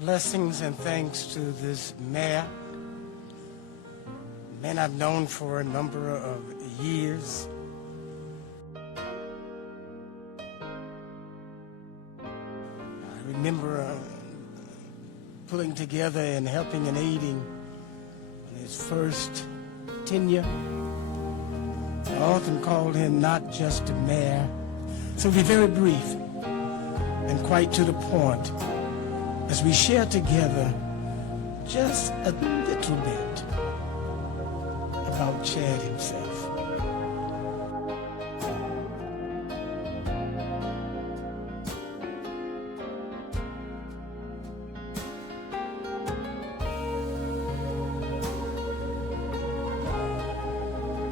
Blessings and thanks to this mayor, man I've known for a number of years. I remember pulling together and helping and aiding in his first tenure. I often called him not just a mayor. So be very brief and quite to the point as we share together just a little bit about Chad himself.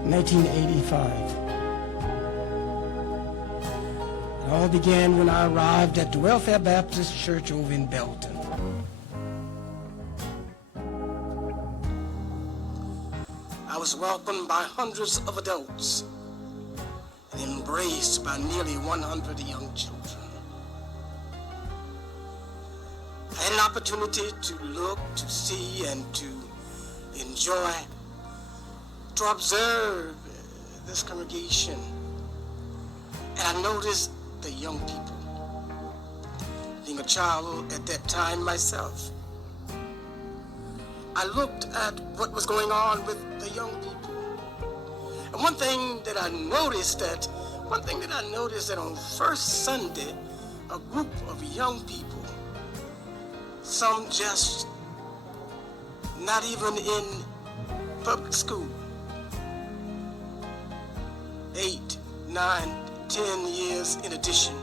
In 1985. It all began when I arrived at the Welfare Baptist Church over in Belton. I was welcomed by hundreds of adults and embraced by nearly 100 young children. I had an opportunity to look, to see, and to enjoy, to observe this congregation. And I noticed the young people. Being a child at that time myself, I looked at what was going on with the young people. And one thing that I noticed that on first Sunday, a group of young people, some just not even in public school, 8, 9, 10 years in addition,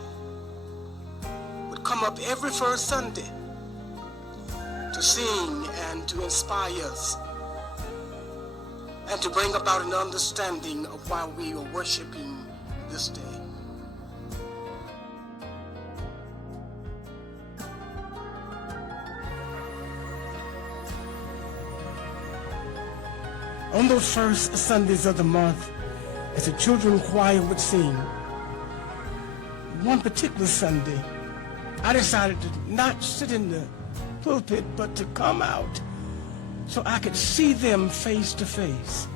would come up every first Sunday to sing and to inspire us and to bring about an understanding of why we are worshiping this day. On those first Sundays of the month, as the children's choir would sing, one particular Sunday, I decided to not sit in the pulpit, but to come out so I could see them face to face.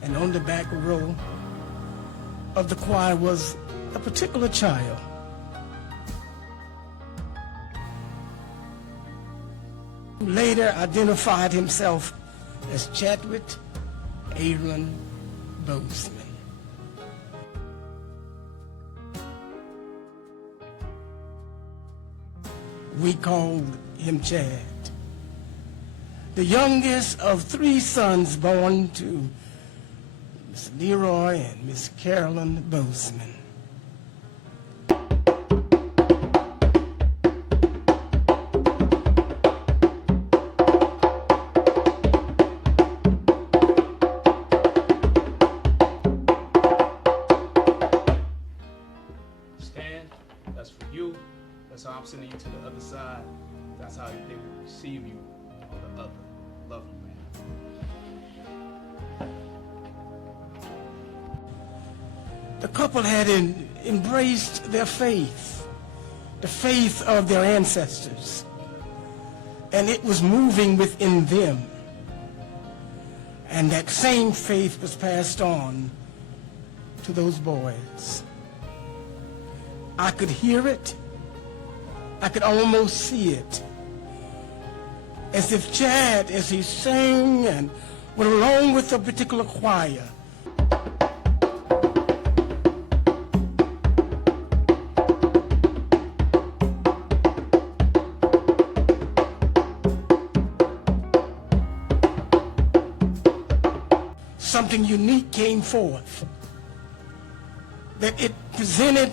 And on the back row of the choir was a particular child. Who later identified himself as Chadwick Boseman. We called him Chad, the youngest of 3 sons born to Miss Leroy and Miss Carolyn Boseman. Stand, that's for you. That's how I'm sending you to the other side. That's how they will receive you on the other. Love you, man. The couple had embraced their faith, the faith of their ancestors, and it was moving within them. And that same faith was passed on to those boys. I could hear it. I could almost see it. As if Chad, as he sang and went along with a particular choir, something unique came forth. That it presented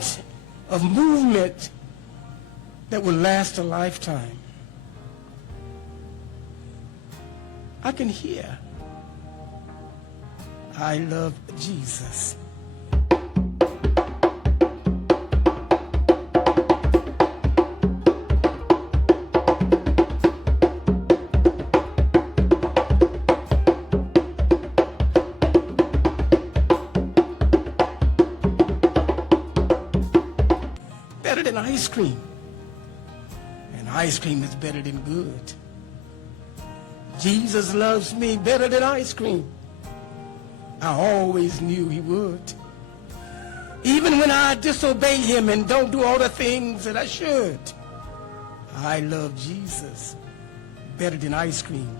a movement that will last a lifetime. I can hear, I love Jesus. Better than ice cream. And Ice cream is better than good. Jesus loves me better than ice cream. I always knew he would. Even when I disobey him and don't do all the things that I should, I love Jesus better than ice cream.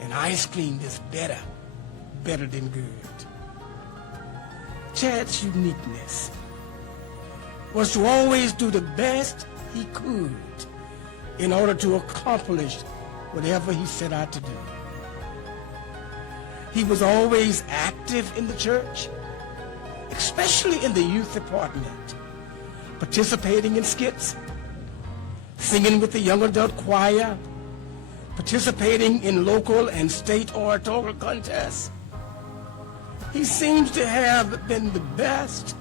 And ice cream is better than good. Chad's uniqueness was to always do the best he could in order to accomplish whatever he set out to do. He was always active in the church, especially in the youth department, participating in skits, singing with the young adult choir, participating in local and state oratorical contests. He seems to have been the best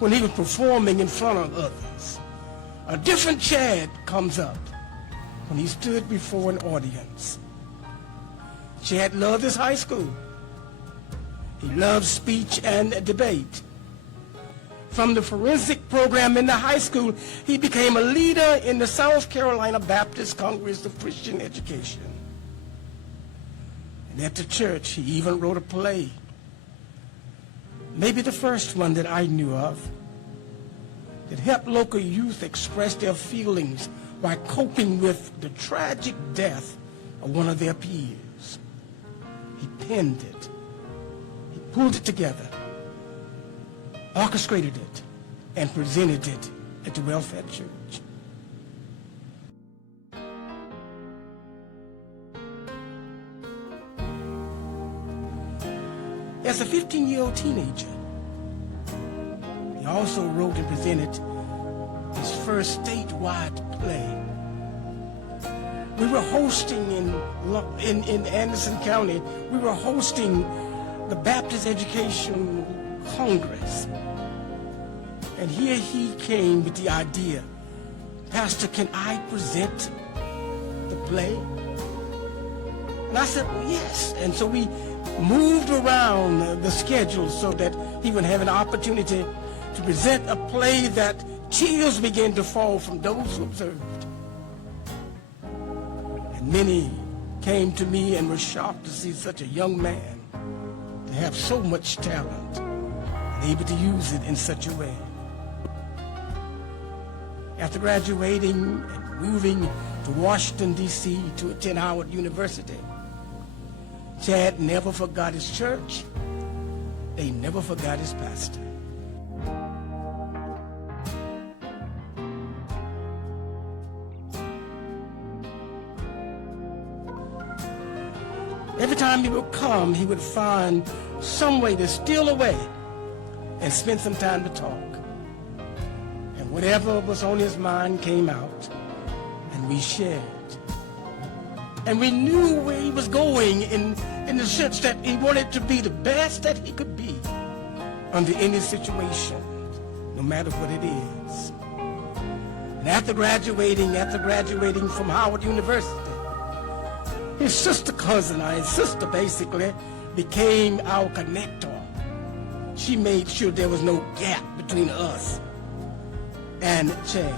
when he was performing in front of others. A different Chad comes up when he stood before an audience. Chad loved his high school. He loved speech and debate. From the forensic program in the high school, he became a leader in the South Carolina Baptist Congress of Christian Education. And at the church, he even wrote a play, maybe the first one that I knew of, that helped local youth express their feelings by coping with the tragic death of one of their peers. He penned it. He pulled it together, orchestrated it, and presented it at the Welfare Church. As a 15-year-old teenager, he also wrote and presented his first statewide play. We were hosting in Anderson County, we were hosting the Baptist Education Congress. And here he came with the idea, Pastor, can I present the play? And I said, well, yes. And so we moved around the schedule so that he would have an opportunity to present a play that tears began to fall from those who observed. And many came to me and were shocked to see such a young man to have so much talent and able to use it in such a way. After graduating and moving to Washington, D.C. to attend Howard University, Chad never forgot his church. They never forgot his pastor. Every time he would come, he would find some way to steal away and spend some time to talk. And whatever was on his mind came out, and we shared. And we knew where he was going in the sense that he wanted to be the best that he could be under any situation, no matter what it is. And after graduating from Howard University, his sister cousin, or his sister basically, became our connector. She made sure there was no gap between us and Chad.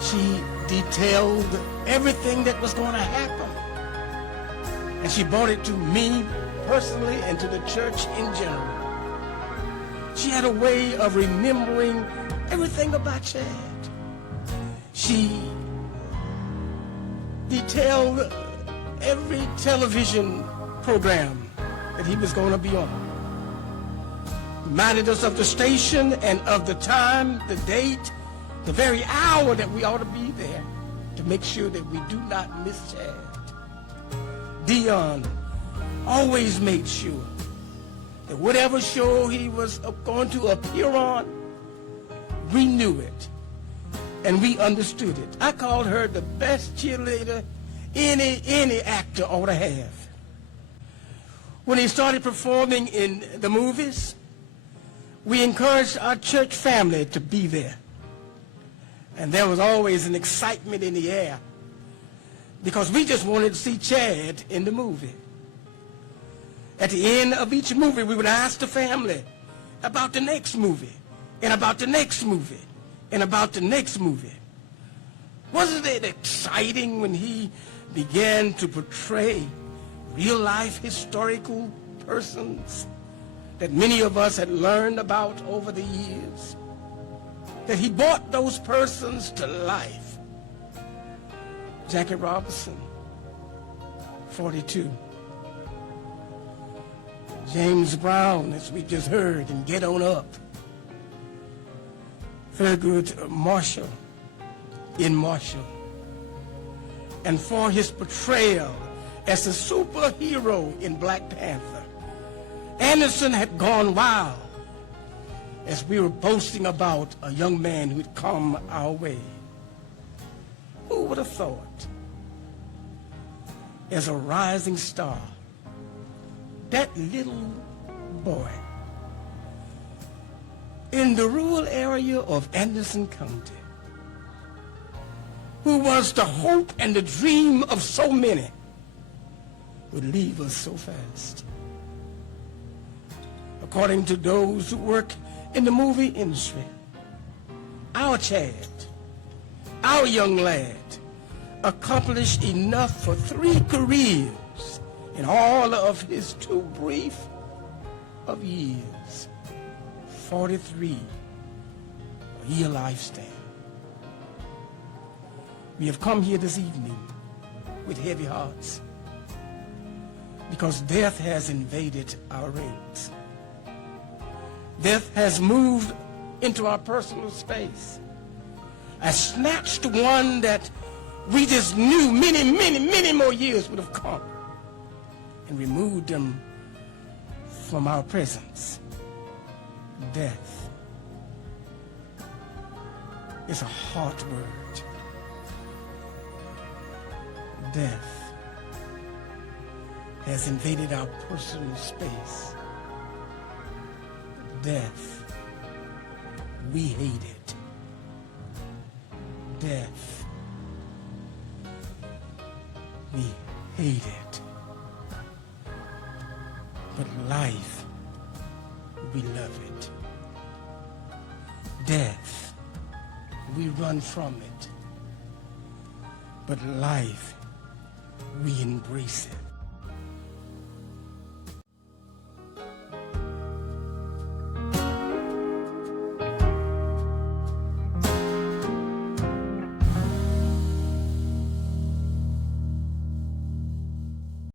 She detailed everything that was going to happen. And she brought it to me personally and to the church in general. She had a way of remembering everything about Chad. She detailed every television program that he was going to be on. Reminded us of the station and of the time, the date, the very hour that we ought to be there to make sure that we do not miss Chad. Dion always made sure that whatever show he was going to appear on, we knew it and we understood it. I called her the best cheerleader any actor ought to have. When he started performing in the movies, we encouraged our church family to be there. And there was always an excitement in the air because we just wanted to see Chad in the movie. At the end of each movie, we would ask the family about the next movie, and about the next movie, and about the next movie. Wasn't it exciting when he began to portray real-life historical persons that many of us had learned about over the years? That he brought those persons to life. Jackie Robinson, 42. James Brown, as we just heard, and Get On Up. Thurgood Marshall in Marshall. And for his portrayal as a superhero in Black Panther, Anderson had gone wild as we were boasting about a young man who'd come our way. Who would have thought, as a rising star, that little boy in the rural area of Anderson County, who was the hope and the dream of so many, would leave us so fast. According to those who work in the movie industry, our Chad, our young lad, accomplished enough for 3 careers in all of his too brief of years. 43, a year lifespan. We have come here this evening with heavy hearts because death has invaded our ranks. Death has moved into our personal space. I snatched one that we just knew many more years would have come and removed them from our presence. Death is a hard word. Death has invaded our personal space. Death, we hate it. Death, we hate it. But life, we love it. Death, we run from it. But life, we embrace it.